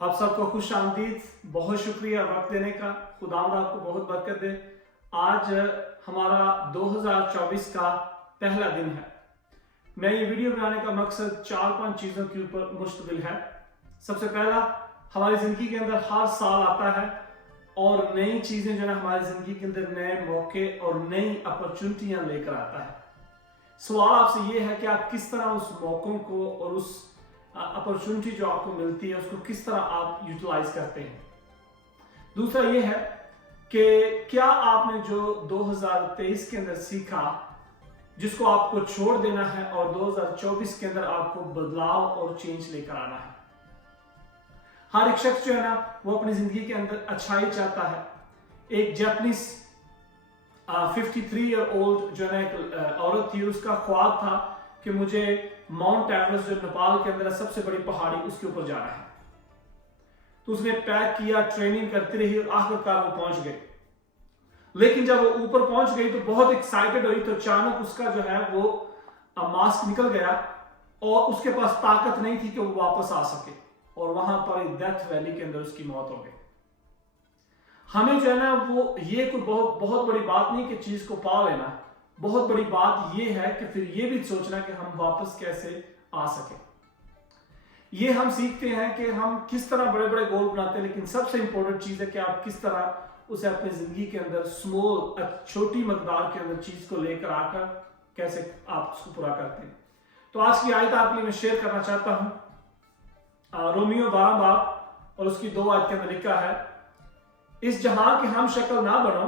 आप सबको खुश आमदीद। बहुत शुक्रिया वक्त देने का। खुदावंद आपको बहुत बरकत दे। आज हमारा 2024 का पहला दिन है। मैं ये वीडियो बनाने का मकसद 4-5 चीज़ों के ऊपर मुश्तमिल है। सबसे पहला, हमारी ज़िंदगी के अंदर हर साल आता है और नई चीज़ें जो है हमारी ज़िंदगी के अंदर नए मौके और नई अपॉर्चुनिटियाँ लेकर आता है। सवाल आपसे ये है कि आप किस तरह उस मौकों को और उस अपॉर्चुनिटी जो आपको मिलती है उसको किस तरह आप यूटिलाइज करते हैं। दूसरा ये है कि क्या आपने जो 2023 के अंदर सीखा जिसको आपको छोड़ देना है और 2024 के अंदर आपको बदलाव और चेंज लेकर आना है। हर एक शख्स जो है ना वो अपनी जिंदगी के अंदर अच्छाई चाहता है। एक जापानीज 53 ईयर ओल्ड जो है एक औरत थी, उसका ख्वाब था कि मुझे माउंट एवरेस्ट जो नेपाल के अंदर सबसे बड़ी पहाड़ी उसके ऊपर जाना है। तो उसने पैक किया, ट्रेनिंग करती रही और आखिरकार वो पहुंच गई। लेकिन जब वो ऊपर पहुंच गई तो बहुत एक्साइटेड हुई, तो अचानक उसका जो है वो मास्क निकल गया और उसके पास ताकत नहीं थी कि वो वापस आ सके और वहां पर डेथ वैली के अंदर उसकी मौत हो गई। हमें जो है ना वो ये कोई बहुत बड़ी बात नहीं कि चीज को पा लेना। बहुत बड़ी बात यह है कि फिर ये भी सोचना कि हम वापस कैसे आ सके। ये हम सीखते हैं कि हम किस तरह बड़े बड़े गोल बनाते हैं, लेकिन सबसे इंपॉर्टेंट चीज है कि आप किस तरह उसे अपनी जिंदगी के अंदर स्मॉल छोटी मकदार के अंदर चीज को लेकर आकर कैसे आप उसको पूरा करते हैं। तो आज की आयत आपके लिए मैं शेयर करना चाहता हूं। रोमियो 12 बाब और उसकी 2 आयत के अंदर लिखा है, इस जहां की हम शक्ल ना बनो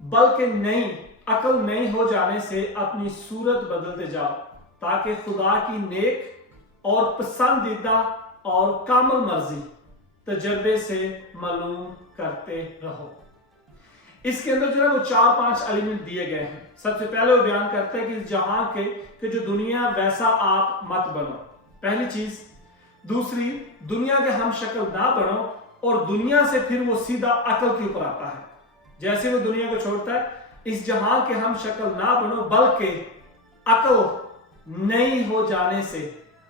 बल्कि नई अकल नई हो जाने से अपनी सूरत बदलते जाओ, ताकि खुदा की नेक और पसंदीदा और कामिल मर्जी तजर्बे से मालूम करते रहो। इसके अंदर जो है वो 4-5 एलिमेंट दिए गए हैं। सबसे पहले वो बयान करते हैं कि जहां के जो दुनिया वैसा आप मत बनो, पहली चीज। दूसरी, दुनिया के हम शक्ल ना बनो, और दुनिया से फिर वो सीधा अकल के ऊपर आता है। जैसे वो दुनिया को छोड़ता है, इस जहां के हम शक्ल ना बनो बल्कि अकल नई हो जाने से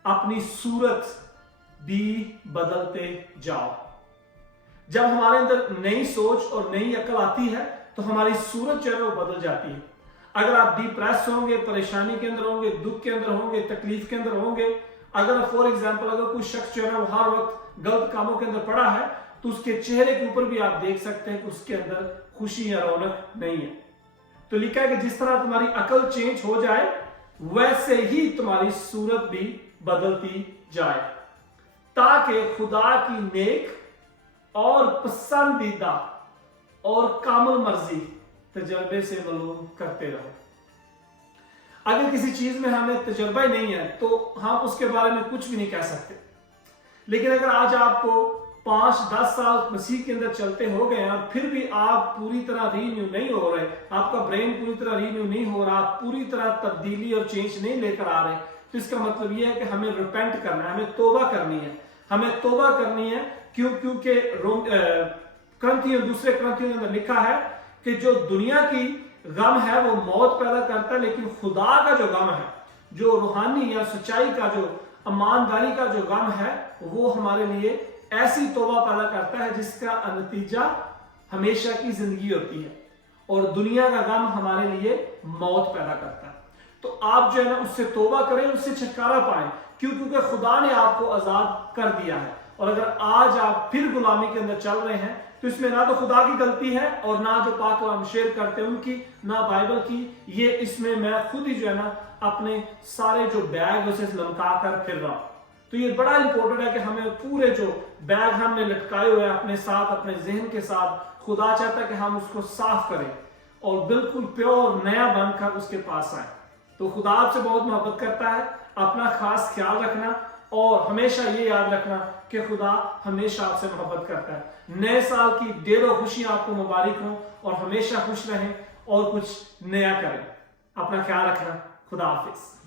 अपनी सूरत भी बदलते जाओ। जब हमारे अंदर नई सोच और नई अकल आती है तो हमारी सूरत जो है वो बदल जाती है। अगर आप डिप्रेस होंगे, परेशानी के अंदर होंगे, दुख के अंदर होंगे, तकलीफ के अंदर होंगे, अगर फॉर एग्जाम्पल अगर कोई शख्स जो है वो हर वक्त गलत कामों के अंदर पड़ा है तो उसके चेहरे के ऊपर भी आप देख सकते हैं कि उसके अंदर खुशी या रौनक नहीं है। तो लिखा है कि जिस तरह तुम्हारी अकल चेंज हो जाए वैसे ही तुम्हारी सूरत भी बदलती जाए, ताकि खुदा की नेक और पसंदीदा और कामिल मर्जी तजर्बे से मालूम करते रहो। अगर किसी चीज में हमें तजर्बा ही नहीं है तो हम उसके बारे में कुछ भी नहीं कह सकते। लेकिन अगर आज आपको 5-10 साल मसीह के अंदर चलते हो गए और फिर भी आप पूरी तरह रीन्यू नहीं हो रहे, आपका ब्रेन पूरी तरह रीन्यू नहीं हो रहा, आप पूरी तरह तब्दीली और चेंज नहीं लेकर आ रहे, तो इसका मतलब यह है कि हमें रिपेंट करना है, हमें तौबा करनी है। हमें तौबा करनी है क्योंकि दूसरे क्रंथियों के अंदर लिखा है कि जो दुनिया की गम है वो मौत पैदा करता है, लेकिन खुदा का जो गम है, जो रूहानी या सच्चाई का जो ईमानदारी का जो गम है, वो हमारे लिए ऐसी तौबा पैदा करता है जिसका नतीजा हमेशा की जिंदगी होती है। और दुनिया का गम हमारे लिए मौत पैदा करता है। तो आप जो है ना उससे तौबा करें, उससे छुटकारा पाएं। क्योंकि खुदा ने आपको आजाद कर दिया है। और अगर आज आप फिर गुलामी के अंदर चल रहे हैं तो इसमें ना तो खुदा की गलती है और ना जो पाक कलाम शेयर करते हैं उनकी, ना बाइबल की। ये इसमें मैं खुद ही जो है ना अपने सारे जो बैग उसे लमका कर फिर रहा हूं। तो ये बड़ा इंपॉर्टेंट है कि हमें पूरे जो बैग हमने लटकाए हुए हैं अपने साथ, अपने जहन के साथ, खुदा चाहता है कि हम उसको साफ करें और बिल्कुल प्योर नया बनकर उसके पास आए। तो खुदा आपसे बहुत मोहब्बत करता है। अपना खास ख्याल रखना और हमेशा ये याद रखना कि खुदा हमेशा आपसे मोहब्बत करता है। नए साल की ढेरों खुशियां आपको मुबारक हों और हमेशा खुश रहें और कुछ नया करें। अपना ख्याल रखना। खुदा हाफिज।